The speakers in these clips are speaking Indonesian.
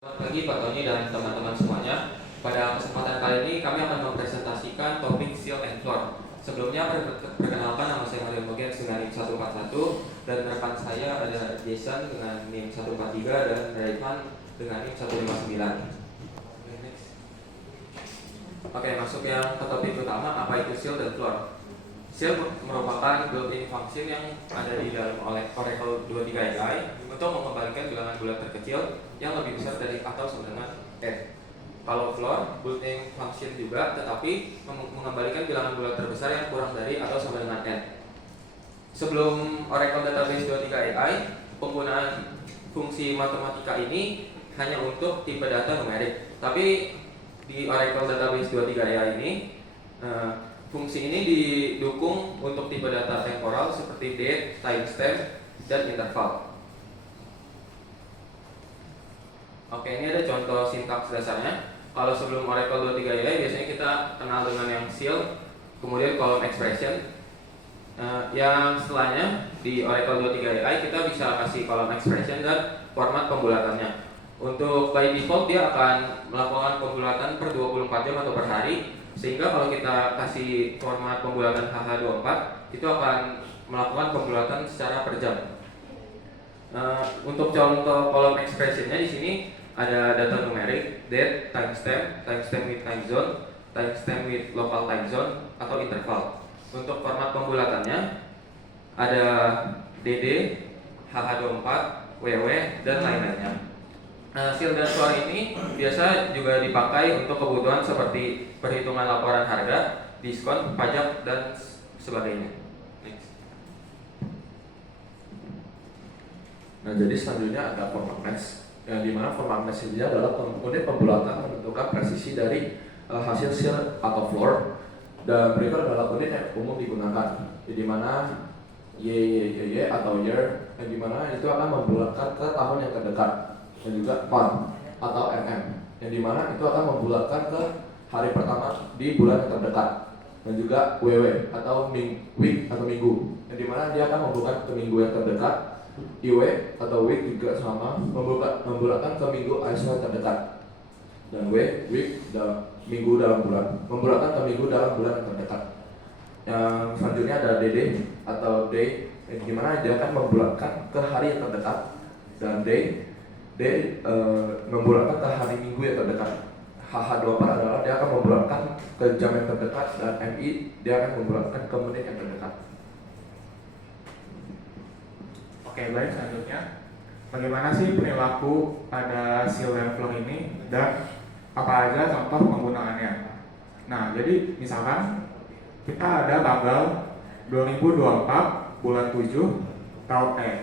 Selamat pagi Pak Tony dan teman-teman semuanya. Pada kesempatan kali ini kami akan mempresentasikan topik Seal and Floor. Sebelumnya perkenalkan, nama saya Mario Mogens dengan NIM 141 dan rekan saya ada Jason dengan NIM 143 dan Rayhan dengan NIM 159. Oke, masuk yang ke topik utama, apa itu Seal dan Floor. Seal merupakan built-in function yang ada di dalam Oracle 23 AI untuk mengembalikan bilangan bulat terkecil yang lebih besar dari atau sama dengan n. Kalau floor, built-in function juga, tetapi mengembalikan bilangan bulat terbesar yang kurang dari atau sama dengan n. Sebelum Oracle Database 23 AI, penggunaan fungsi matematika ini hanya untuk tipe data numerik. Tapi di Oracle Database 23 AI ini, fungsi ini didukung untuk tipe data temporal seperti date, timestamp, dan interval. Oke, ini ada contoh sintaks dasarnya. Kalau sebelum Oracle 23 AI biasanya kita kenal dengan yang seal, kemudian column expression. Yang setelahnya di Oracle 23 AI kita bisa kasih column expression dan format pembulatannya. Untuk by default dia akan melakukan pembulatan per 24 jam atau per hari, sehingga kalau kita kasih format pembulatan HH24 itu akan melakukan pembulatan secara per jam. Untuk contoh column expressionnya di sini ada data numerik, date, timestamp, timestamp with time zone, timestamp with local time zone, atau interval. Untuk format pembulatannya ada DD, HH24, WW, dan lain-lainnya. Seal dan floor ini biasa juga dipakai untuk kebutuhan seperti perhitungan laporan harga, diskon, pajak, dan sebagainya. Next. Nah, jadi selanjutnya ada format match, yang dimana format match ini adalah unit pembulatan menentukan presisi dari hasil seal atau floor, dan berikut adalah unit yang umum digunakan, di mana Y atau year, yang dimana itu akan membulatkan ke tahun yang terdekat, dan juga month atau yang dimana itu akan membulatkan ke hari pertama di bulan yang terdekat, dan juga WW atau week atau minggu, yang dimana dia akan membulatkan ke minggu yang terdekat. IW atau week juga sama, membulatkan ke minggu yang terdekat, dan week minggu dalam bulan, membulatkan ke minggu dalam bulan yang terdekat. Yang selanjutnya ada DD atau day, yang dimana dia akan membulatkan ke hari yang terdekat, dan day membulatkan ke hari minggu yang terdekat. HH24 adalah dia akan membulatkan ke jam yang terdekat, dan MI dia akan membulatkan ke menit yang terdekat. Oke, baik, selanjutnya bagaimana sih perilaku pada seal dan floor ini dan apa aja contoh penggunaannya. Nah, jadi misalkan kita ada tanggal 2024 bulan 7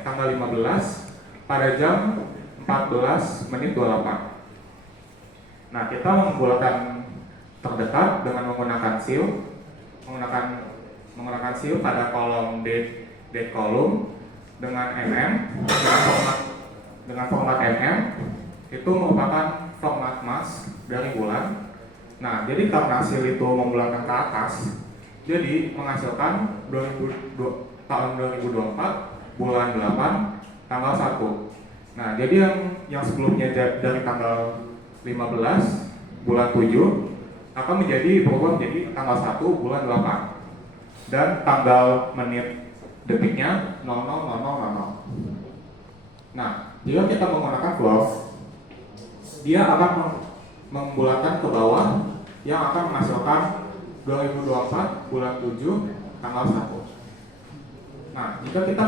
tanggal 15 pada jam 14:28. Nah, kita membulatkan terdekat dengan menggunakan seal, menggunakan seal pada kolom date column dengan dengan format itu merupakan format mask dari bulan. Nah, jadi karena seal itu membulatkan ke atas, jadi menghasilkan tahun 2024 bulan 8 tanggal 1. Nah, jadi yang sebelumnya dari tanggal 15 bulan 7 akan berubah menjadi tanggal 1 bulan 8 dan tanggal menit detiknya 00:00. Nah, jika kita menggunakan floor, dia akan membulatkan ke bawah yang akan menghasilkan 2024 bulan 7 tanggal 1. Nah, jika kita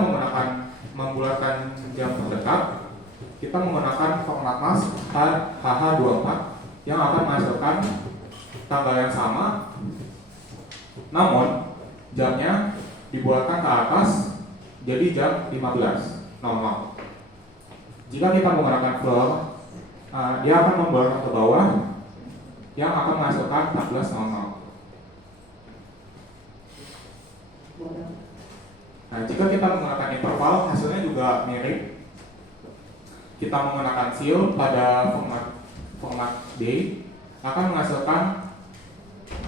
membulatkan jam terdekat, kita menggunakan format mask HH24 yang akan menghasilkan tanggal yang sama, namun jamnya dibulatkan ke atas jadi jam 15:00. Jika kita menggunakan floor, dia akan membulatkan ke bawah yang akan menghasilkan 14:00. Nah, jika kita menggunakan interval, hasilnya juga mirip. Kita menggunakan seal pada format day akan menghasilkan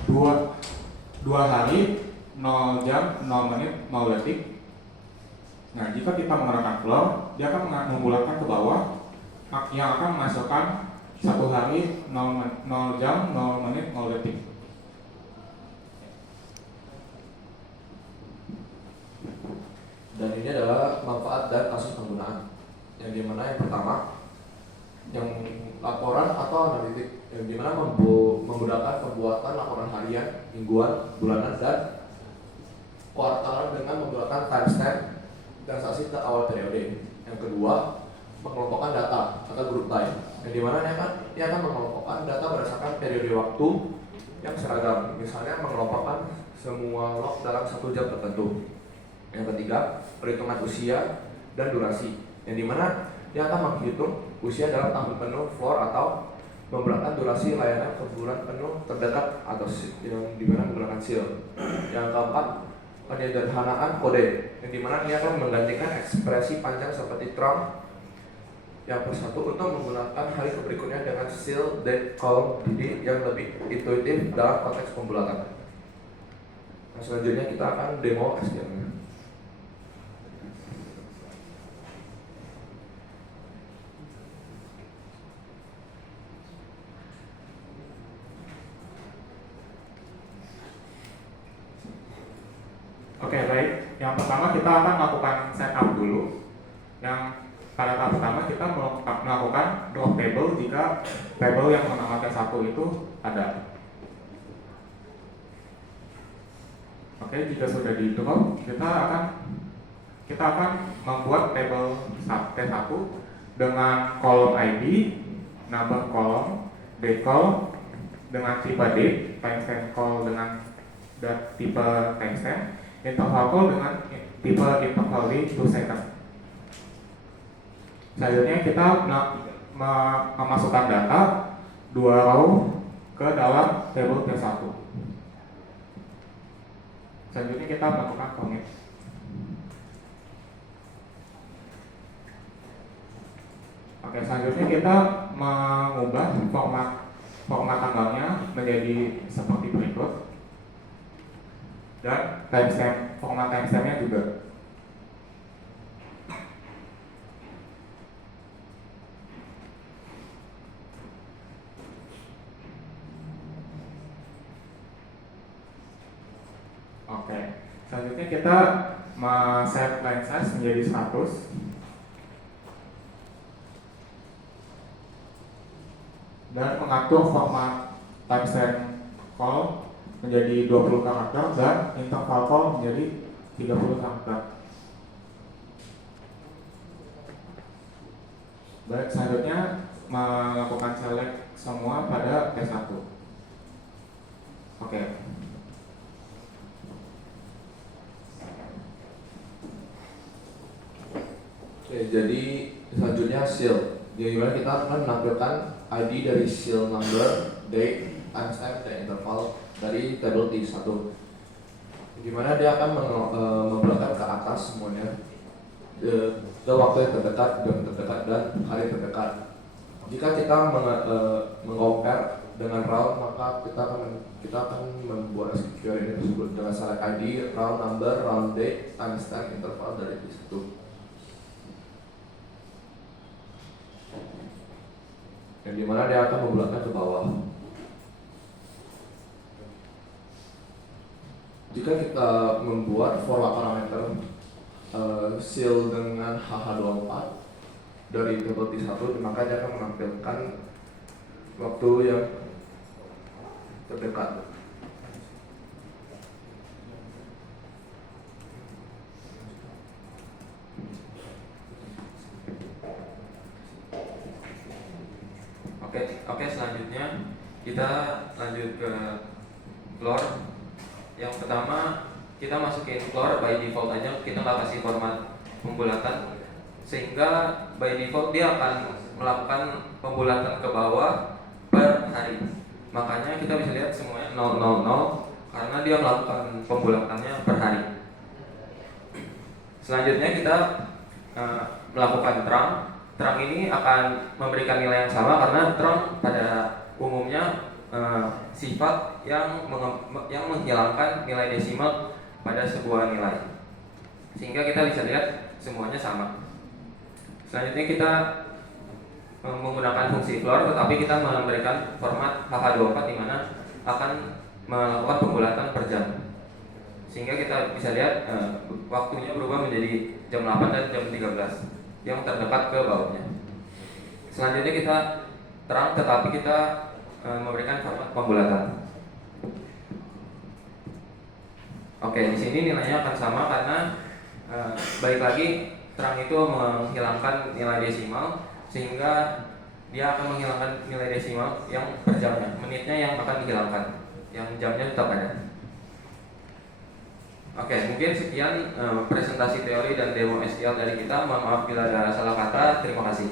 2 hari, 0 jam, 0 menit, 0 detik. Nah, jika kita menggunakan floor, dia akan membulatkan ke bawah yang akan menghasilkan 1 hari 0 jam 0 menit 0 detik. Dan ini adalah manfaat dan kasus penggunaan. Yang dimana yang pertama, yang laporan atau analitik, yang dimana memudahkan pembuatan laporan harian, mingguan, bulanan, dan kuartalan dengan menggunakan timestamp transaksi ke awal periode. Yang kedua, mengelompokkan data atau group by, yang dimana dia akan mengelompokkan data berdasarkan periode waktu yang seragam. Misalnya mengelompokkan semua log dalam 1 jam tertentu. Yang ketiga, perhitungan usia dan durasi, yang dimana dia akan menghitung usia dalam tahun penuh floor atau memperolehkan durasi layanan ke bulan penuh terdekat atau yang dimana menggunakan seal. Yang keempat, penyederhanaan kode, yang dimana dia akan menggantikan ekspresi panjang seperti Trump yang persatu untuk menggunakan hari berikutnya dengan seal, date, column, jadi yang lebih intuitif dalam konteks pembulatan. Nah, selanjutnya kita akan demo SQL. Oke, baik. Yang pertama kita akan melakukan setup dulu. Yang pada tahap pertama kita melakukan drop table jika table yang bernama T1 itu ada. Oke, jika sudah di drop, kita akan membuat table T1 dengan kolom ID, number column, date column dengan tipe date, timestamp call dengan tipe timestamp, interval call dengan tipe interval day 2 second. Selanjutnya kita memasukkan data 2 row ke dalam table T1. Selanjutnya kita melakukan commit. Oke, selanjutnya kita mengubah format tanggalnya menjadi seperti berikut. Dan format timestampnya juga. Oke, selanjutnya kita set line size menjadi 100 dan mengatur format timestamp call menjadi 20 karakter dan interval call menjadi 30 karakter. Baik, selanjutnya melakukan select semua pada T1. Oke. Oke, jadi selanjutnya seal. Jadi gimana kita akan menampilkan ID dari seal number, date, timestamp, dan interval dari table T1. Gimana dia akan membelokkan ke atas semuanya ke waktu yang terdekat, jam terdekat, dan hari terdekat. Jika kita meng-compare dengan round, maka kita akan membuat SQL ini tersebut dengan select ID, round number, round date, timestamp, interval dari T1. Yang dimana dia akan membelokkan ke bawah. Jika kita membuat format parameter seal dengan HH24 dari table T1, maka dia akan menampilkan waktu yang terdekat. Oke, selanjutnya kita lanjut ke floor. Yang pertama kita masukin floor by default aja, kita nggak kasih format pembulatan, sehingga by default dia akan melakukan pembulatan ke bawah per hari. Makanya kita bisa lihat semuanya 000 karena dia melakukan pembulatannya per hari. Selanjutnya kita melakukan terang. Terang ini akan memberikan nilai yang sama karena terang pada umumnya sifat yang menghilangkan nilai desimal pada sebuah nilai, sehingga kita bisa lihat semuanya sama. Selanjutnya kita menggunakan fungsi floor, tetapi kita memberikan format HH24 di mana akan melakukan pembulatan per jam. Sehingga kita bisa lihat waktunya berubah menjadi jam 8 dan jam 13 yang terdekat ke bawahnya. Selanjutnya kita terang, tetapi kita memberikan format pembulatan. Oke, di sini nilainya akan sama karena baik lagi terang itu menghilangkan nilai desimal, sehingga dia akan menghilangkan nilai desimal yang per jamnya, menitnya yang akan dihilangkan, yang jamnya tetap ada. Oke, mungkin sekian presentasi teori dan demo SQL dari kita. Mohon maaf bila ada salah kata. Terima kasih.